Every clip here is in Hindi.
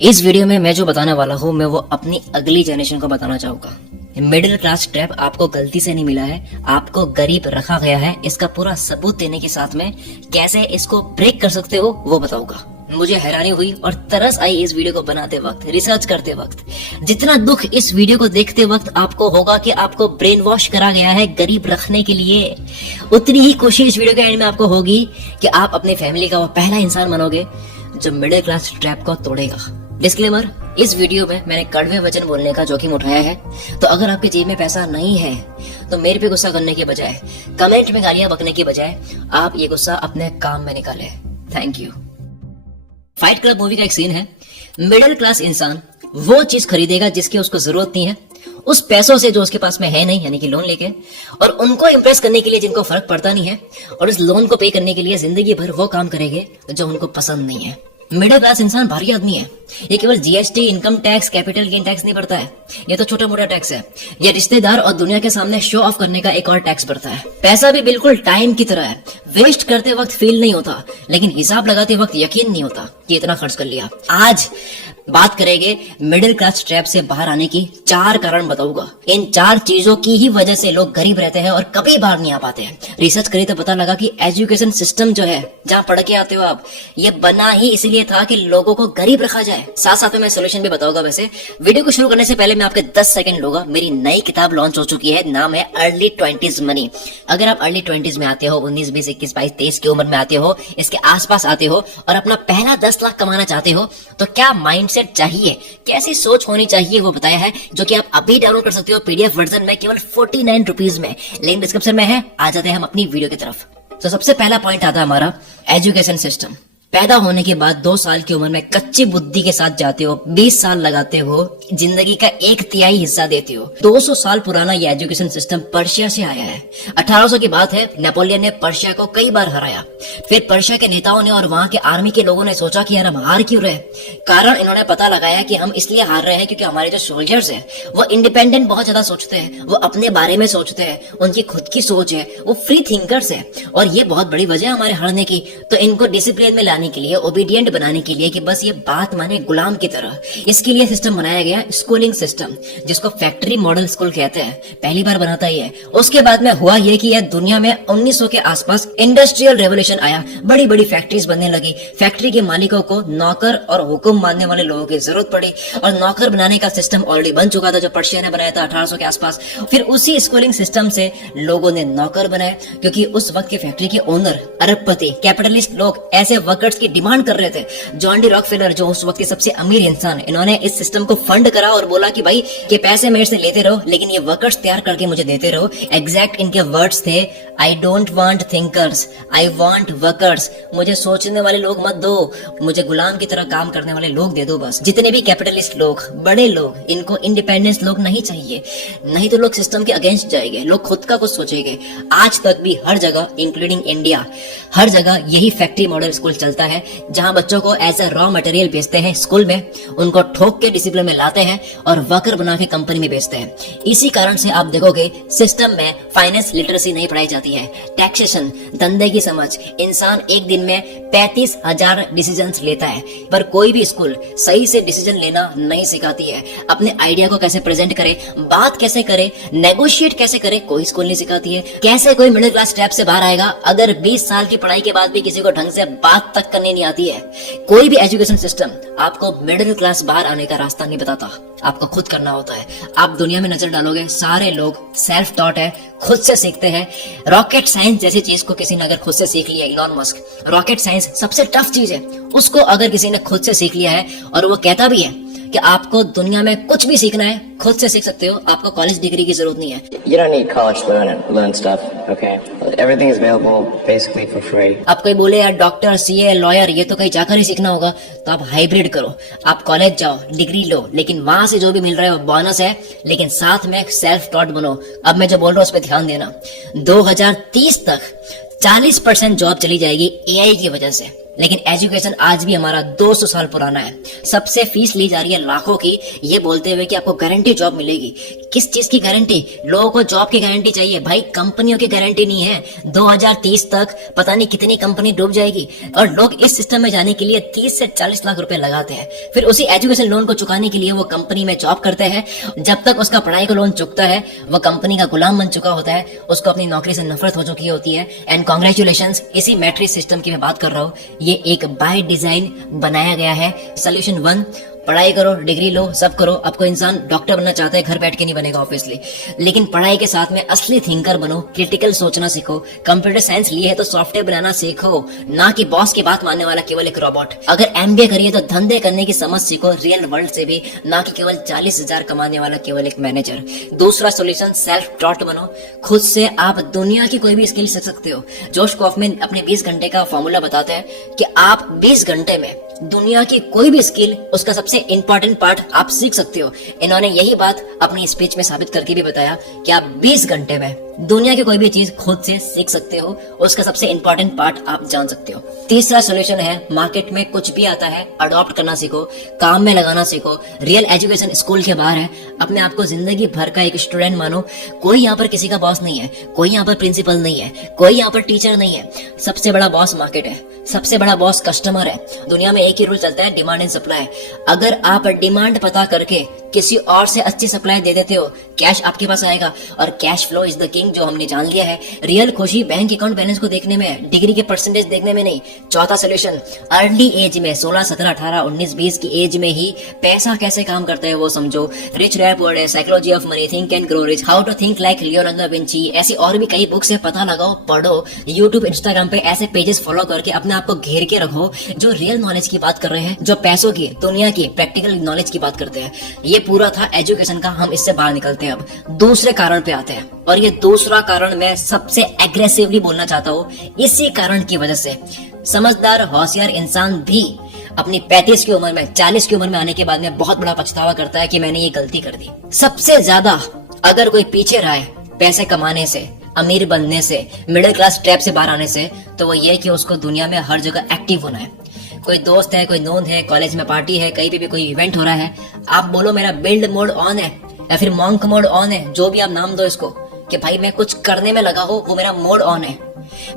इस वीडियो में मैं जो बताने वाला हूँ मैं वो अपनी अगली जनरेशन को बताना चाहूंगा। मिडिल क्लास ट्रैप आपको गलती से नहीं मिला है, आपको गरीब रखा गया है। इसका पूरा सबूत देने के साथ में कैसे इसको ब्रेक कर सकते हो वो बताऊंगा। मुझे हैरानी हुई और तरस आई इस वीडियो को बनाते वक्त, रिसर्च करते वक्त। जितना दुख इस वीडियो को देखते वक्त आपको होगा कि आपको ब्रेन वॉश करा गया है गरीब रखने के लिए, उतनी ही खुशी इस वीडियो के एंड में आपको होगी कि आप अपनी फैमिली का वो पहला इंसान बनोगे जो मिडिल क्लास ट्रैप को तोड़ेगा। डिस्क्लेमर, इस वीडियो में मैंने कड़वे वचन बोलने का जोखिम उठाया है, तो अगर आपकी जेब में पैसा नहीं है तो मेरे पे गुस्सा करने के बजाय, कमेंट में गालियां बकने के बजाय आप ये गुस्सा अपने काम में निकालें। Thank you. Fight club movie का एक सीन है, मिडिल क्लास इंसान वो चीज खरीदेगा जिसकी उसको जरूरत नहीं है, उस पैसों से जो उसके पास में है नहीं, यानी कि लोन लेके, और उनको इंप्रेस करने के लिए जिनको फर्क पड़ता नहीं है, और इस लोन को पे करने के लिए जिंदगी भर वो काम करेंगे जो उनको पसंद नहीं है। मिडिल क्लास इंसान भारी आदमी है। ये केवल GST, income tax, capital gain tax नहीं भरता है, ये तो छोटा मोटा टैक्स है। ये रिश्तेदार और दुनिया के सामने शो ऑफ करने का एक और टैक्स भरता है। पैसा भी बिल्कुल टाइम की तरह है, वेस्ट करते वक्त फील नहीं होता, लेकिन हिसाब लगाते वक्त यकीन नहीं होता कि इतना खर्च कर लिया। आज बात करेंगे मिडिल क्लास ट्रैप से बाहर आने की 4 कारण बताऊंगा। इन 4 चीजों की ही वजह से लोग गरीब रहते हैं और कभी बाहर नहीं आ पाते हैं। रिसर्च करी तो पता लगा कि एजुकेशन सिस्टम जो है, जहाँ पढ़ के आते हो आप, ये बना ही इसलिए था कि लोगों को गरीब रखा जाए। साथ साथ में मैं सोल्यूशन भी बताऊंगा। वैसे वीडियो को शुरू करने से पहले मैं आपके 10 सेकंड लूंगा। मेरी नई किताब लॉन्च हो चुकी है, नाम है अर्ली 20s मनी। अगर आप अर्ली 20s में आते हो, 19, 20, 21, 22, 23 की उम्र में आते हो, इसके आसपास आते हो और अपना पहला 10 लाख कमाना चाहते हो, तो क्या माइंडसेट चाहिए, कैसी सोच होनी चाहिए, वो बताया है, जो कि आप अभी डाउनलोड कर सकते हो पीडीएफ वर्जन में केवल 49 रुपीज में। लिंक डिस्क्रिप्शन में है। आ जाते हैं हम अपनी वीडियो की तरफ। तो सबसे पहला पॉइंट आता है हमारा एजुकेशन सिस्टम। पैदा होने के बाद 2 साल की उम्र में कच्ची बुद्धि के साथ जाते हो, 20 साल लगाते हो, जिंदगी का 1/3 हिस्सा देते हो। 200 साल पुराना ये एजुकेशन सिस्टम पर्शिया से आया है। 1800 की बात है, नेपोलियन ने पर्शिया को कई बार हराया। फिर पर्शिया के नेताओं ने और वहां के आर्मी के लोगों ने सोचा कि यार हम हार क्यों रहे। कारण इन्होंने पता लगाया कि हम इसलिए हार रहे हैं क्योंकि हमारे जो सोल्जर्स हैं वो इंडिपेंडेंट बहुत ज्यादा सोचते हैं, वो अपने बारे में सोचते हैं, उनकी खुद की सोच है, वो फ्री थिंकर्स है, और ये बहुत बड़ी वजह है हमारे हारने की। तो इनको डिसिप्लिन में के लिए, ओबीडियंट बनाने के लिए, कि बस ये बात माने गुलाम की तरह, इसके लिए सिस्टम बनाया गया स्कूलिंग सिस्टम, जिसको फैक्ट्री मॉडल स्कूल कहते हैं। पहली बार बनाता ही है। उसके बाद में हुआ ये कि यह दुनिया में 1900 के आसपास इंडस्ट्रियल रेवोल्यूशन आया, बड़ी बड़ी फैक्ट्रीज बनने लगी। फैक्ट्री के मालिकों को नौकर और हुक्म मानने वाले लोगों की जरूरत पड़ी, और नौकर बनाने का सिस्टम ऑलरेडी बन चुका था जो पर्शिया ने बनाया था 1800 के आसपास। फिर उसी स्कूलिंग सिस्टम से लोगों ने नौकर बनाए, क्योंकि उस वक्त के फैक्ट्री के ओनर, अरबपति, कैपिटलिस्ट लोग ऐसे वर्कर्स की डिमांड कर रहे थे। जॉन डी रॉकफेलर, जो उस वक्त के सबसे अमीर इंसान, इन्होंने इस सिस्टम को फंड करा और बोला कि भाई ये पैसे मेरे से लेते रहो, लेकिन ये वर्कर्स तैयार करके मुझे देते रहो। एग्जैक्ट इनके वर्ड्स थे, I don't want thinkers, I want workers. मुझे सोचने वाले लोग मत दो, मुझे गुलाम की तरह काम करने वाले लोग दे दो बस। जितने भी कैपिटलिस्ट लोग, बड़े लोग, इनको इंडिपेंडेंस लोग नहीं चाहिए, नहीं तो लोग सिस्टम के अगेंस्ट जाएंगे, लोग खुद का कुछ सोचेंगे। आज तक भी हर जगह, इंक्लूडिंग इंडिया, हर जगह यही फैक्ट्री मॉडल स्कूल चलता है, जहां बच्चों को एज ए रॉ मटेरियल बेचते हैं स्कूल में, उनको ठोक के डिसिप्लिन में लाते हैं और वर्कर बना के कंपनी में बेचते हैं। इसी कारण से आप देखोगे सिस्टम में फाइनेंस लिटरेसी नहीं पढ़ाई जाती है, टैक्सेशन, धंधे की समझ। इंसान एक दिन में 35,000 डिसीजंस लेता है, पर कोई भी स्कूल सही से डिसीजन लेना नहीं सिखाती है। अपने आइडिया को कैसे प्रेजेंट करे, बात कैसे करे, नेगोशिएट कैसे करे, कोई स्कूल नहीं सिखाती है। कैसे कोई मिडिल क्लास ट्रैप से बाहर आएगा अगर 20 साल की पढ़ाई के बाद भी किसी को ढंग से बात तक करनी नहीं आती है। कोई भी एजुकेशन सिस्टम आपको मिडिल क्लास बाहर आने का रास्ता नहीं बताता, आपको खुद करना होता है। आप दुनिया में नजर डालोगे, सारे लोग सेल्फ टॉट है, खुद से सीखते हैं। रॉकेट साइंस जैसी चीज को किसी ने अगर खुद से सीख लिया, इलॉन मस्क, रॉकेट साइंस सबसे टफ चीज है, उसको अगर किसी ने खुद से सीख लिया है, और वो कहता भी है कि आपको दुनिया में कुछ भी सीखना है खुद से सीख सकते हो, आपको कॉलेज डिग्री की जरूरत नहीं है। You don't need college to learn stuff, okay? Everything is available basically for free. आप कोई बोले यार डॉक्टर, सीए, लॉयर, ये तो कहीं जाकर ही सीखना होगा, तो आप हाइब्रिड करो, आप कॉलेज जाओ, डिग्री लो, लेकिन वहां से जो भी मिल रहा है वो बोनस है, लेकिन साथ में सेल्फ टॉट बनो। अब मैं जो बोल रहा हूँ उस पर ध्यान देना। 2030 तक 40% जॉब चली जाएगी एआई की वजह से। लेकिन एजुकेशन आज भी हमारा 200 साल पुराना है। सबसे फीस ली जा रही है लाखों की, ये बोलते हुए कि आपको गारंटी जॉब मिलेगी। किस चीज की गारंटी? लोगों को जॉब की गारंटी चाहिए भाई, कंपनियों की गारंटी नहीं है। 2030 तक पता नहीं कितनी कंपनी डूब जाएगी और लोग इस सिस्टम में जाने के लिए 30 से 40 लाख रुपए लगाते हैं। फिर उसी एजुकेशन लोन को चुकाने के लिए वो कंपनी में जॉब करते हैं। जब तक उसका पढ़ाई का लोन चुकता है वो कंपनी का गुलाम बन चुका होता है, उसको अपनी नौकरी से नफरत हो चुकी होती है। एंड कॉन्ग्रेचुलेशंस, इसी मैट्रिक्स सिस्टम की मैं बात कर रहा हूँ। ये एक बाय डिजाइन बनाया गया है। सोल्यूशन 1, पढ़ाई करो, डिग्री लो, सब करो। आपको इंसान डॉक्टर बनना चाहता है, घर बैठ के नहीं बनेगा ऑब्वियसली, लेकिन पढ़ाई के साथ में असली थिंकर बनो, क्रिटिकल सोचना सीखो। कंप्यूटर साइंस लिए है तो सॉफ्टवेयर बनाना सीखो, ना कि बॉस की बात मानने वाला केवल एक रोबोट। अगर एमबीए करिए तो धंधे करने की समझ सीखो, रियल वर्ल्ड से भी, ना कि केवल 40,000 कमाने वाला केवल एक मैनेजर। दूसरा सोल्यूशन, सेल्फ टॉट बनो। खुद से आप दुनिया की कोई भी स्किल सीख सकते हो। जोश कॉफमैन अपने 20 घंटे का फॉर्मूला बताते हैं कि आप 20 घंटे में दुनिया की कोई भी स्किल, उसका सबसे इंपॉर्टेंट पार्ट आप सीख सकते हो। इन्होंने यही बात अपनी स्पीच में साबित करके भी बताया कि आप 20 घंटे में दुनिया की कोई भी चीज खुद से सीख सकते हो, उसका सबसे इंपॉर्टेंट पार्ट आप जान सकते हो। तीसरा सोल्यूशन है, मार्केट में कुछ भी आता है अडॉप्ट करना सीखो, काम में लगाना सीखो। रियल एजुकेशन स्कूल के बाहर है। अपने आप को जिंदगी भर का एक स्टूडेंट मानो। कोई यहाँ पर किसी का बॉस नहीं है, कोई यहाँ पर प्रिंसिपल नहीं है, कोई यहाँ पर टीचर नहीं है। सबसे बड़ा बॉस मार्केट है, सबसे बड़ा बॉस कस्टमर है। दुनिया में एक ही रूल चलता है, डिमांड एंड सप्लाई। अगर आप डिमांड पता करके किसी और से अच्छी सप्लाई दे देते हो, कैश आपके पास आएगा और cash flow is the king, जो हमने जान लिया है। रियल खुशी बैंक अकाउंट बैलेंस को देखने में, डिग्री के परसेंटेज देखने में नहीं। चौथा सोल्यूशन, अर्ली एज में 16, 17, 18, 19, 20 की एज में ही पैसा कैसे काम करता है वो समझो। Rich dad poor dad, psychology of money, think and grow rich, how to think like Leonardo da Vinci, ऐसी और भी कई बुक्स है, पता लगाओ, पढ़ो। यूट्यूब, इंस्टाग्राम पे ऐसे पेजेस फॉलो करके अपने आप को घेर के रखो जो रियल नॉलेज की बात कर रहे हैं, जो पैसों की, दुनिया की, प्रैक्टिकल नॉलेज की बात करते हैं। ये पूरा था एजुकेशन का, हम इससे बाहर निकलते हैं। अब दूसरे कारण पे आते हैं, और ये दूसरा कारण मैं सबसे एग्रेसिवली बोलना चाहता हूँ। इसी कारण की वजह से समझदार, होशियार इंसान भी अपनी 35 की उम्र में, 40 की उम्र में आने के बाद में बहुत बड़ा पछतावा करता है कि मैंने ये गलती कर दी। सबसे ज्यादा अगर कोई पीछे रहा है पैसे कमाने से, अमीर बनने से, मिडिल क्लास ट्रैप से बाहर आने से, तो वो ये कि उसको दुनिया में हर जगह एक्टिव होना है। कोई दोस्त है, कोई नोन है, कॉलेज में पार्टी है, कहीं पे भी कोई इवेंट हो रहा है, आप बोलो मेरा बिल्ड मोड ऑन है या फिर मॉन्क मोड ऑन है, जो भी आप नाम दो इसको, कि भाई मैं कुछ करने में लगा हो, वो मेरा मोड ऑन है।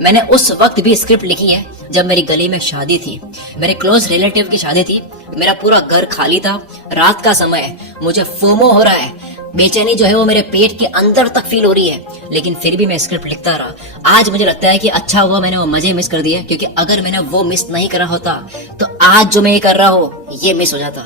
मैंने उस वक्त भी स्क्रिप्ट लिखी है जब मेरी गली में शादी थी, मेरे क्लोज रिलेटिव की शादी थी, मेरा पूरा घर खाली था, रात का समय है, मुझे फोमो हो रहा है, बेचैनी जो है वो मेरे पेट के अंदर तक फील हो रही है, लेकिन फिर भी मैं स्क्रिप्ट लिखता रहा। आज मुझे लगता है कि अच्छा हुआ मैंने वो मजे मिस कर दिए, क्योंकि अगर मैंने वो मिस नहीं करा होता तो आज जो मैं ये कर रहा हूँ ये मिस हो जाता।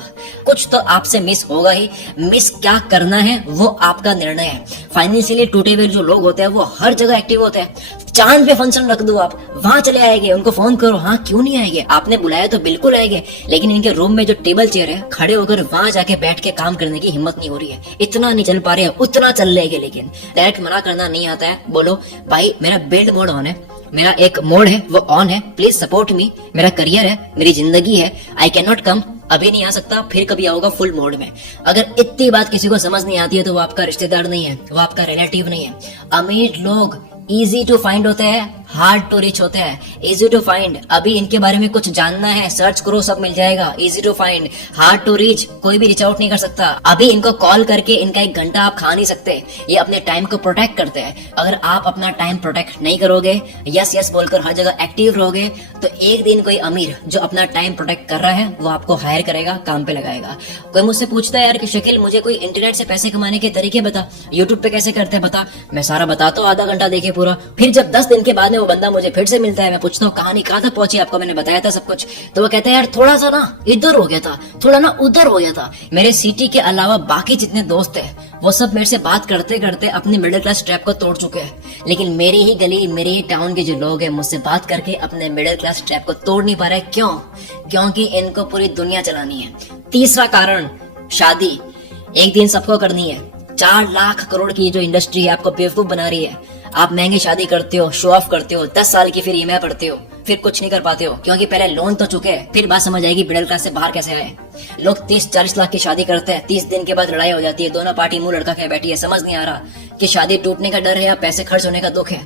कुछ तो आपसे मिस होगा ही, मिस क्या करना है वो आपका निर्णय है। फाइनेंशियली टूटे हुए जो लोग होते हैं वो हर जगह एक्टिव होते हैं। चांद पे फंक्शन रख दो, आप वहां चले आएंगे, उनको फोन करो, हाँ क्यों नहीं आएंगे, आपने बुलाया तो बिल्कुल आएंगे, लेकिन इनके रूम में जो टेबल चेयर है, खड़े होकर वहां जाके बैठ के काम करने की हिम्मत नहीं हो रही है। इतना नहीं चल पा रहे हैं, उतना चल लेंगे, लेकिन डायरेक्ट मना करना नहीं आता है। बोलो भाई मेरा बिल्ड मोड ऑन है, मेरा एक मोड है वो ऑन है, प्लीज सपोर्ट मी, मेरा करियर है, मेरी जिंदगी है, आई कैन नॉट कम, अभी नहीं आ सकता, फिर कभी आऊंगा फुल मोड में। अगर इतनी बात किसी को समझ नहीं आती है तो वो आपका रिश्तेदार नहीं है, वो आपका रिलेटिव नहीं है। अमीर लोग इजी टू फाइंड होते हैं, हार्ड टू रीच होते हैं। इजी टू फाइंड, अभी इनके बारे में कुछ जानना है, सर्च करो, सब मिल जाएगा। Easy to find, hard to reach, कोई भी रीच आउट नहीं कर सकता। अभी इनको कॉल करके इनका 1 घंटा आप खा नहीं सकते। ये अपने टाइम को प्रोटेक्ट करते हैं। अगर आप अपना टाइम प्रोटेक्ट नहीं करोगे, यस यस बोलकर हर जगह एक्टिव रहोगे, तो एक दिन कोई अमीर जो अपना टाइम प्रोटेक्ट कर रहा है वो आपको हायर करेगा, काम पे लगाएगा। कोई मुझसे पूछता है यार कि शकील मुझे कोई इंटरनेट से पैसे कमाने के तरीके बता, यूट्यूब पे कैसे करते हैं बता। मैं सारा बताता हूँ, आधा घंटा देखे पूरा। फिर जब 10 दिन के बाद में वो बंदा मुझे फिर से मिलता है, मैं पूछता हूँ कहानी कहाँ तक पहुंची, आपको मैंने बताया था सब कुछ, तो वो कहता है यार थोड़ा सा ना इधर हो गया था, थोड़ा ना उधर हो गया था। मेरे सिटी के अलावा बाकी जितने दोस्त हैं वो सब मेरे से बात करते करते अपने मिडिल क्लास ट्रैप को तोड़ चुके हैं, लेकिन मेरी ही गली, मेरे ही टाउन के जो लोग हैं मुझसे बात करके अपने मिडिल क्लास ट्रैप को तोड़ नहीं पा रहे। क्यों? क्योंकि इनको पूरी दुनिया चलानी है। तीसरा कारण, शादी एक दिन सबको करनी है। 4 लाख करोड़ की जो इंडस्ट्री है आपको बेवकूफ बना रही है। आप महंगी शादी करते हो, शो ऑफ करते हो, 10 साल की फिर ईएमआई भरते हो, फिर कुछ नहीं कर पाते हो, क्योंकि पहले लोन तो चुके हैं, फिर बात समझ आएगी मिडिल क्लास से बाहर कैसे आए। लोग 30-40 लाख की शादी करते हैं, 30 दिन के बाद लड़ाई हो जाती है, दोनों पार्टी मुंह लड़का के बैठी है। समझ नहीं आ रहा कि शादी टूटने का डर है या पैसे खर्च होने का दुख है।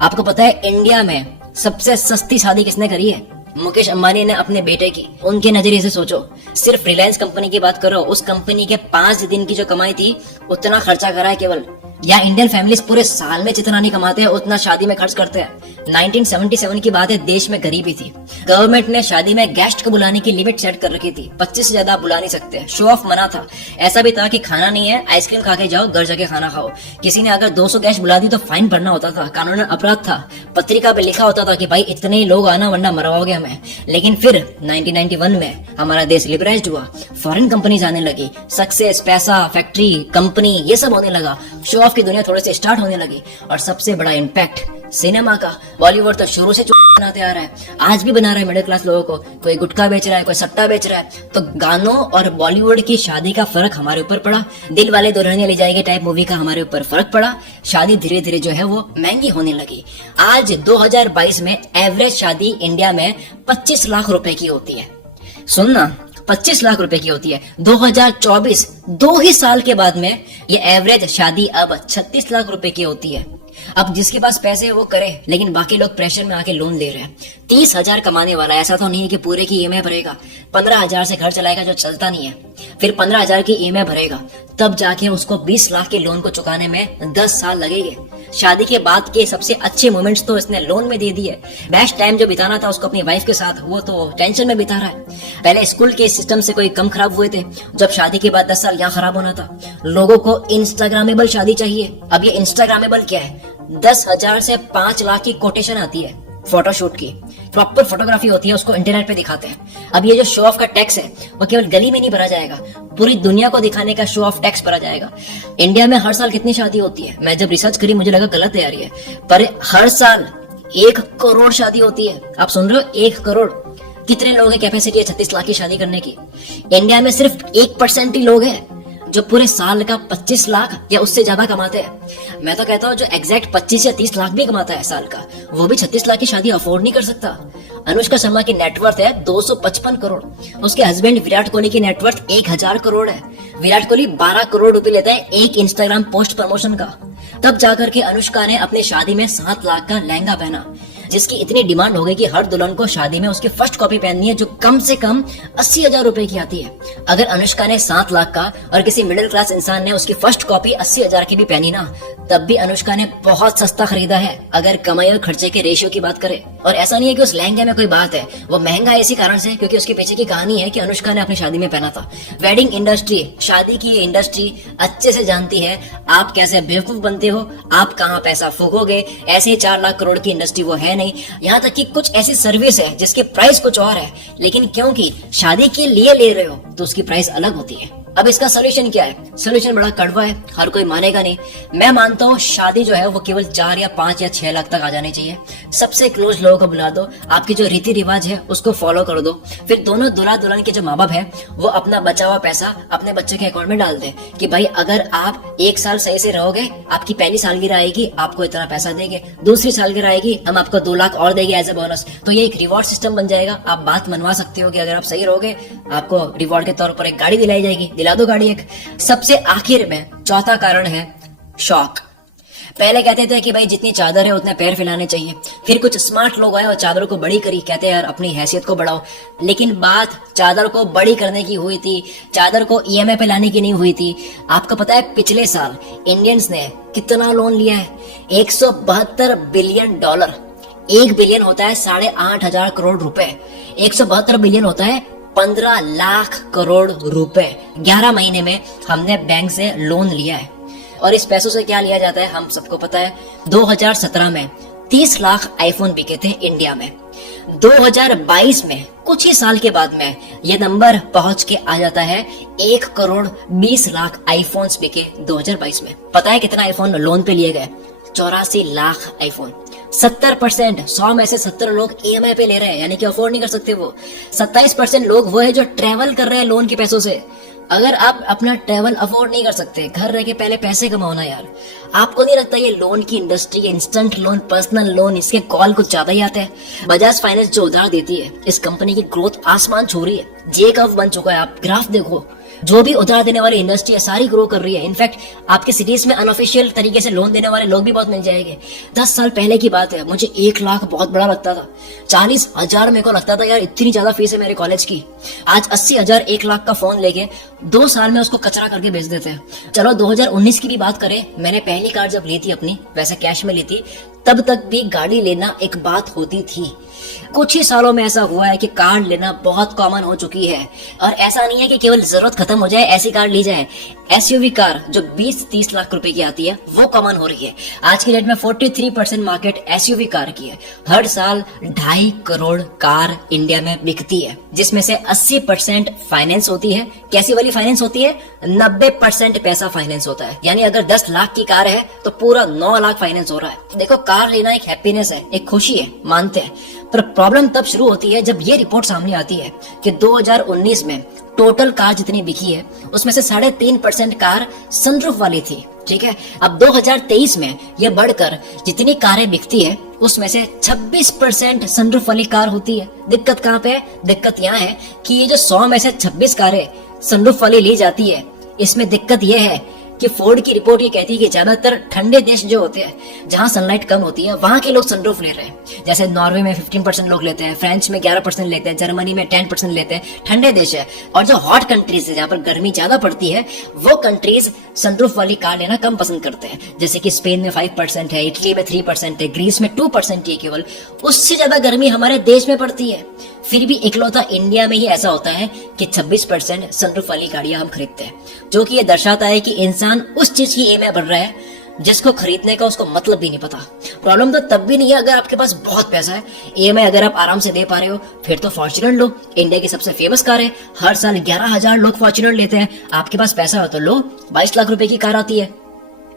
आपको पता है इंडिया में सबसे सस्ती शादी किसने करी है? मुकेश अंबानी ने अपने बेटे की, उनके नजरिए से सोचो, सिर्फ रिलायंस कंपनी की बात करो, उस कंपनी के 5 दिन की जो कमाई थी उतना खर्चा करा है केवल। या इंडियन फैमिलीज पूरे साल में जितना नहीं कमाते हैं उतना शादी में खर्च करते हैं। 1977 की बात है, देश में गरीबी थी, गवर्नमेंट ने शादी में गेस्ट को बुलाने की लिमिट सेट कर रखी थी, 25 से ज्यादा आप बुला नहीं सकते, शो ऑफ मना था। ऐसा भी था कि खाना नहीं है, आइसक्रीम खा के जाओ, घर जाके खाना खाओ। किसी ने अगर 200 गेस्ट बुला दी तो फाइन भरना होता था, कानूनन अपराध था, पत्रिका पे लिखा होता था कि भाई इतने ही लोग आना वरना मरवाओगे हमें। लेकिन फिर 1991 में हमारा देश लिबराइज्ड हुआ, फॉरेन कंपनीज आने लगी, सक्सेस, पैसा, फैक्ट्री, कंपनी, ये सब होने लगा, शो ऑफ की दुनिया थोड़े से स्टार्ट होने लगी। और सबसे बड़ा इम्पैक्ट सिनेमा का। बॉलीवुड तो शुरू से बनाते आ रहा है, आज भी बना रहा है मिडिल क्लास लोगों को। कोई गुटखा बेच रहा है, कोई सट्टा बेच रहा है। तो गानों और बॉलीवुड की शादी का फर्क हमारे ऊपर पड़ा, दिल वाले दुल्हनिया ले जाएगी टाइप मूवी का हमारे ऊपर फर्क पड़ा। शादी धीरे धीरे जो है वो महंगी होने लगी। आज 2022 में एवरेज शादी इंडिया में 25 लाख रुपए की होती है। सुनना, 25 लाख रुपए की होती है। 2024, 2 ही साल के बाद में ये एवरेज शादी अब 36 लाख रुपए की होती है। अब जिसके पास पैसे है वो करे, लेकिन बाकी लोग प्रेशर में आके लोन ले रहे हैं। 30,000 कमाने वाला ऐसा तो नहीं है कि पूरे की ईएमआई भरेगा, 15,000 से घर चलाएगा जो चलता नहीं है, फिर 15,000 की ईएमआई भरेगा, तब जाके उसको 20 लाख के लोन को चुकाने में 10 साल लगेंगे। शादी के बाद के सबसे अच्छे मोमेंट्स तो इसने लोन में दे दिए। बेस्ट टाइम जो बिताना था उसको अपनी वाइफ के साथ, वो तो टेंशन में बिता रहा है। पहले स्कूल के सिस्टम से कोई कम खराब हुए थे, जब शादी के बाद 10 साल यहाँ खराब होना था। लोगों को इंस्टाग्रामेबल शादी चाहिए। अब ये इंस्टाग्रामेबल क्या है? 10,000 से 5 लाख की कोटेशन आती है फोटोशूट की, प्रॉपर फोटोग्राफी होती है, उसको इंटरनेट पे दिखाते हैं। अब ये जो शो ऑफ का टैक्स है वो केवल गली में नहीं भरा जाएगा, पूरी दुनिया को दिखाने का शो ऑफ टैक्स भरा जाएगा। इंडिया में हर साल कितनी शादी होती है? मैं जब रिसर्च करी मुझे लगा गलत है यार ये, पर हर साल 1 करोड़ शादी होती है। आप सुन रहे हो, 1 करोड़। कितने लोग हैं कैपेसिटी है 36 लाख की शादी करने की? इंडिया में सिर्फ 1% ही लोग हैं जो पूरे साल का 25 लाख या उससे ज्यादा कमाते हैं। मैं तो कहता हूँ जो एग्जैक्ट 25 या 30 लाख भी कमाता है साल का, वो भी 36 लाख की शादी अफोर्ड नहीं कर सकता। अनुष्का शर्मा की नेटवर्थ है 255 करोड़, उसके हस्बैंड विराट कोहली की नेटवर्थ 1000 करोड़ है। विराट कोहली 12 करोड़ रुपए लेता है एक इंस्टाग्राम पोस्ट प्रमोशन का। तब जाकर के अनुष्का ने अपनी शादी में 7 लाख का लहंगा पहना, जिसकी इतनी डिमांड हो गई कि हर दुल्हन को शादी में उसकी फर्स्ट कॉपी पहननी है, जो कम से कम 80,000 रुपए की आती है। अगर अनुष्का ने 7 लाख का और किसी मिडिल क्लास इंसान ने उसकी फर्स्ट कॉपी 80,000 की भी पहनी ना, तब भी अनुष्का ने बहुत सस्ता खरीदा है, अगर कमाई और खर्चे के रेशियो की बात करें। और ऐसा नहीं है कि उस लहंगे में कोई बात है, वो महंगा है इसी कारण से क्योंकि उसके पीछे की कहानी है कि अनुष्का ने अपनी शादी में पहना था। वेडिंग इंडस्ट्री, शादी की ये इंडस्ट्री अच्छे से जानती है आप कैसे बेवकूफ बनते हो, आप कहाँ पैसा फूकोगे। ऐसे 4 लाख करोड़ की इंडस्ट्री वो है नहीं। यहाँ तक कि कुछ ऐसी सर्विस है जिसकी प्राइस कुछ और है, लेकिन क्योंकि शादी के लिए ले रहे हो तो उसकी प्राइस अलग होती है। अब इसका सोल्यूशन क्या है? सोल्यूशन बड़ा कड़वा है, हर कोई मानेगा नहीं। मैं मानता हूँ शादी जो है वो केवल 4 या 5 या 6 लाख तक आ जानी चाहिए। सबसे क्लोज लोगों को बुला दो, आपकी जो रीति रिवाज है उसको फॉलो कर दो। फिर दोनों दूल्हा दुल्हन के जो माँ बाप है वो अपना बचा हुआ पैसा अपने बच्चे के अकाउंट में डाल दे कि भाई अगर आप 1 साल सही से रहोगे, आपकी पहली सालगिरह आएगी, आपको इतना पैसा देंगे, दूसरी सालगिरह आएगी, हम आपको 2 लाख और देंगे एज ए बोनस। तो ये एक रिवॉर्ड सिस्टम बन जाएगा। आप बात मनवा सकते हो कि अगर आप सही रहोगे आपको रिवॉर्ड के तौर पर एक गाड़ी दिलाई जाएगी, दिला दो गाड़ी एक। सबसे आखिर में चौथा कारण है शौक। पहले कहते थे कि भाई जितनी चादर है उतने पैर फैलाने चाहिए, फिर कुछ स्मार्ट लोग आए और चादरों को बड़ी करी, कहते हैं यार अपनी हैसियत को बढ़ाओ। लेकिन बात चादर को बड़ी करने की हुई थी, चादर को ईएमआई पे लाने की नहीं हुई थी। आपको पता है पिछले साल इंडियंस ने कितना लोन लिया है? 172 बिलियन डॉलर। 1 बिलियन होता है 8,500 करोड़ रुपए, 172 बिलियन होता है 15 लाख करोड़ रुपए। 11 महीने में हमने बैंक से लोन लिया है। और इस पैसों से क्या लिया जाता है हम सबको पता है। 2017 में 30 लाख आईफोन बिके थे इंडिया में। 2022 में कुछ ही साल के बाद में ये नंबर पहुंच के आ जाता है 1 करोड़ 20 लाख आईफोन्स बिके 2022 में। पता है कितना आईफोन लोन पे लिए गए? 84 लाख आईफोन। 70%, 100 में से 70 लोग ईएमआई पे ले रहे हैं, यानी कि अफोर्ड नहीं कर सकते वो। 27% लोग वो है जो ट्रेवल कर रहे हैं लोन के पैसों से। अगर आप अपना ट्रेवल अफोर्ड नहीं कर सकते, घर रह के पहले पैसे कमाओ ना यार। आपको नहीं लगता ये लोन की industry, instant loan, personal loan, इसके कॉल कुछ ज्यादा ही आते हैं। बजाज फाइनेंस जो उधार देती है, इस कंपनी की ग्रोथ आसमान छू रही है। जे कर्व बन चुका है, आप ग्राफ देखो। जो भी उधार देने वाली इंडस्ट्री है सारी ग्रो कर रही है। इनफैक्ट आपके सिटीज में अनऑफिशियल तरीके से लोन देने वाले लोग भी बहुत मिल जाएंगे। 10 साल पहले की बात है, मुझे 1 लाख बहुत बड़ा लगता था। 40,000 मेरे को लगता था यार इतनी ज्यादा फीस है मेरे कॉलेज की। आज 80,000 1 लाख का फोन लेके 2 साल में उसको कचरा करके बेच देते हैं। चलो 2019 की भी बात करें, मैंने पहली कार जब ली थी अपनी, वैसे कैश में ली थी, तब तक भी गाड़ी लेना एक बात होती थी। कुछ ही सालों में ऐसा हुआ है कि कार लेना बहुत कॉमन हो चुकी है। और ऐसा नहीं है कि केवल जरूरत खत्म हो जाए ऐसी कार ली जाए। एसयूवी कार जो 20-30 लाख रुपए की आती है वो कॉमन हो रही है। आज की डेट में 43% मार्केट एसयूवी कार की है। हर साल 2.5 करोड़ कार इंडिया में बिकती है, जिसमें से 80% फाइनेंस होती है। कैसी वाली फाइनेंस होती है? 90% पैसा फाइनेंस होता है। यानी अगर 10 लाख की कार है तो पूरा 9 लाख फाइनेंस हो रहा है। देखो, कार लेना एक हैप्पीनेस है, एक खुशी है, मानते हैं, पर प्रॉब्लम तब शुरू होती है जब ये रिपोर्ट सामने आती है कि 2019 में टोटल कार जितनी बिकी है उसमें से 3.5% कार सनरूफ वाली थी। ठीक है, अब 2023 में ये बढ़कर जितनी कारें बिकती है उसमें से 26% सनरूफ वाली कार होती है। दिक्कत कहाँ पे है? दिक्कत यहाँ है कि ये जो 100 में से 26 कारें सनरूफ वाली ली जाती है, इसमें दिक्कत ये है कि फोर्ड की रिपोर्ट ये कहती है कि ज्यादातर ठंडे देश जो होते हैं जहां सनलाइट कम होती है वहां के लोग सनरूफ ले रहे हैं। जैसे नॉर्वे में 15% लोग लेते हैं, फ्रांस में 11% लेते हैं, जर्मनी में 10% लेते हैं। ठंडे देश है। और जो हॉट कंट्रीज है जहां पर गर्मी ज्यादा पड़ती है वो कंट्रीज सनरूफ वाली कार लेना कम पसंद करते हैं। जैसे कि स्पेन में 5% है, इटली में 3% है, ग्रीस में 2% ही केवल। उससे ज्यादा गर्मी हमारे देश में पड़ती है। फिर भी इकलौता इंडिया में ही ऐसा होता है कि 26% सनरूफ वाली गाड़ियां हम खरीदते हैं, जो कि ये दर्शाता है कि इंसान उस चीज की ईएमआई भर रहा है जिसको खरीदने का उसको मतलब भी नहीं पता। प्रॉब्लम तो तब भी नहीं है अगर आपके पास बहुत पैसा है। ईएमआई अगर आप आराम से दे पा रहे हो फिर तो फॉर्च्यूनर लो, इंडिया की सबसे फेमस कार है। हर साल 11,000 लोग फॉर्च्यूनर लेते हैं। आपके पास पैसा हो तो लो, 22 लाख रुपए की कार आती है,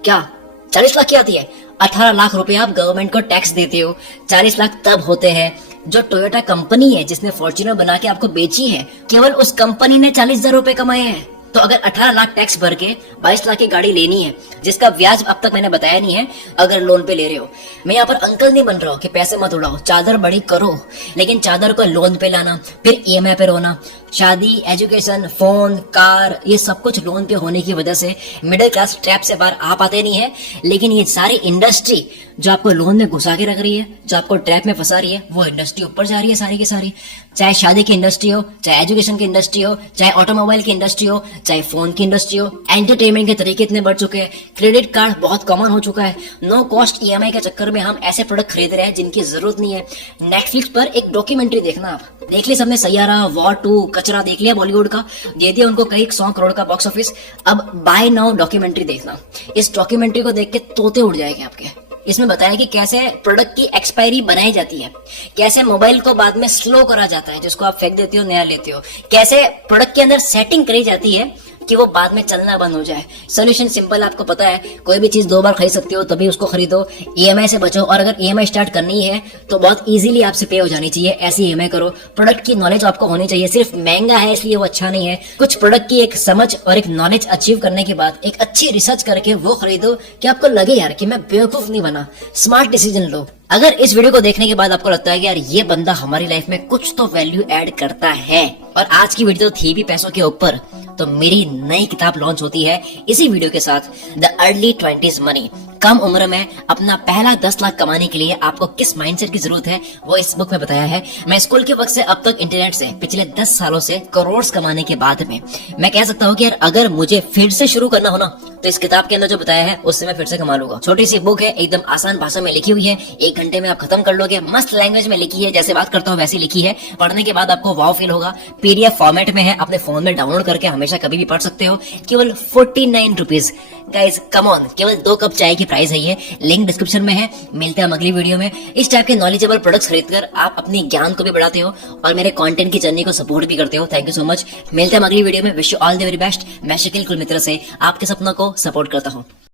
क्या 40 लाख की आती है? 18 लाख रुपए आप गवर्नमेंट को टैक्स देते हो। 40 लाख तब होते हैं जो टोयोटा कंपनी है जिसने फॉर्च्यूनर बना के आपको बेची है, केवल उस कंपनी ने 40,000 रुपए कमाए हैं। तो अगर 18 लाख टैक्स भर के 22 लाख की गाड़ी लेनी है, जिसका ब्याज अब तक मैंने बताया नहीं है, अगर लोन पे ले रहे हो, मैं यहाँ पर अंकल नहीं बन रहा हूँ कि पैसे मत उड़ाओ, चादर बड़ी करो, लेकिन चादर को लोन पे लाना, फिर ईएमआई पे रोना। शादी, एजुकेशन, फोन, कार, ये सब कुछ लोन पे होने की वजह से मिडिल क्लास ट्रैप से बाहर आ पाते नहीं है। लेकिन ये सारी इंडस्ट्री जो आपको लोन में घुसा के रख रही है, जो आपको ट्रैप में फंसा रही है, वो इंडस्ट्री ऊपर जा रही है सारी की सारी। चाहे शादी की इंडस्ट्री हो, चाहे एजुकेशन की इंडस्ट्री हो, चाहे ऑटोमोबाइल की इंडस्ट्री हो, चाहे फोन की इंडस्ट्री हो, एंटरटेनमेंट के तरीके इतने बढ़ चुके हैं, क्रेडिट कार्ड बहुत कॉमन हो चुका है। नो कॉस्ट ईएमआई के चक्कर में हम ऐसे प्रोडक्ट खरीद रहे हैं जिनकी जरूरत नहीं है। नेटफ्लिक्स पर एक डॉक्यूमेंट्री देखना, आप देख ली सबने, सैयारा, वॉर 2, कचरा देख लिया बॉलीवुड का, दे दिया उनको कई 100 करोड़ का बॉक्स ऑफिस। अब बाय नाउ डॉक्यूमेंट्री देखना, इस डॉक्यूमेंट्री को देख के तोते उड़ जाएंगे आपके। इसमें बताया कि कैसे प्रोडक्ट की एक्सपायरी बनाई जाती है, कैसे मोबाइल को बाद में स्लो करा जाता है, जिसको आप फेंक देते हो नया लेते हो, कैसे प्रोडक्ट के अंदर सेटिंग करी जाती है कि वो बाद में चलना बंद हो जाए। सोल्यूशन सिंपल, आपको पता है, कोई भी चीज 2 बार खरीद सकते हो, तभी उसको खरीदो। ईएमआई से बचो, और अगर ईएमआई स्टार्ट करनी है तो बहुत इजीली आपसे पे हो जानी चाहिए, ऐसी ईएमआई करो। प्रोडक्ट की नॉलेज आपको होनी चाहिए, सिर्फ महंगा है इसलिए वो अच्छा नहीं है। कुछ प्रोडक्ट की एक समझ और एक नॉलेज अचीव करने के बाद एक अच्छी रिसर्च करके वो खरीदो कि आपको लगे यार कि मैं बेवकूफ नहीं बना। स्मार्ट डिसीजन लो। अगर इस वीडियो को देखने के बाद आपको लगता है कि यार ये बंदा हमारी लाइफ में कुछ तो वैल्यू ऐड करता है, और आज की वीडियो थी भी पैसों के ऊपर, तो मेरी नई किताब लॉन्च होती है इसी वीडियो के साथ, द अर्ली 20s मनी। कम उम्र में अपना पहला 10 लाख कमाने के लिए आपको किस माइंडसेट की जरूरत है वो इस बुक में बताया है। मैं स्कूल के वक्त से अब तक इंटरनेट से पिछले 10 सालों से करोड़ कमाने के बाद में मैं कह सकता हूँ कि यार अगर मुझे फिर से शुरू करना हो ना तो इस किताब के अंदर जो बताया है उससे मैं फिर से कमा लूंगा। छोटी सी बुक है, एकदम आसान भाषा में लिखी हुई है, 1 घंटे में आप खत्म कर लोगे। मस्त लैंग्वेज में लिखी है, जैसे बात करता हूँ वैसी लिखी है। पढ़ने के बाद आपको वाव फील होगा। पीडीएफ फॉर्मेट में है, अपने फोन में डाउनलोड करके हमेशा कभी भी पढ़ सकते हो। केवल 49 रुपीज। गाइज कम ऑन, केवल 2 कप चाय की प्राइस है ये। लिंक डिस्क्रिप्शन में है। मिलते हैं अगली वीडियो में। इस टाइप के नॉलेजेबल प्रोडक्ट्स खरीदकर आप अपने ज्ञान को भी बढ़ाते हो और मेरे कंटेंट की जर्नी को सपोर्ट भी करते हो। Thank you so much. मिलते हैं अगली वीडियो में। Wish you all the very best. मैं शकील कुल मित्र से आपके सपनों को सपोर्ट करता हूँ।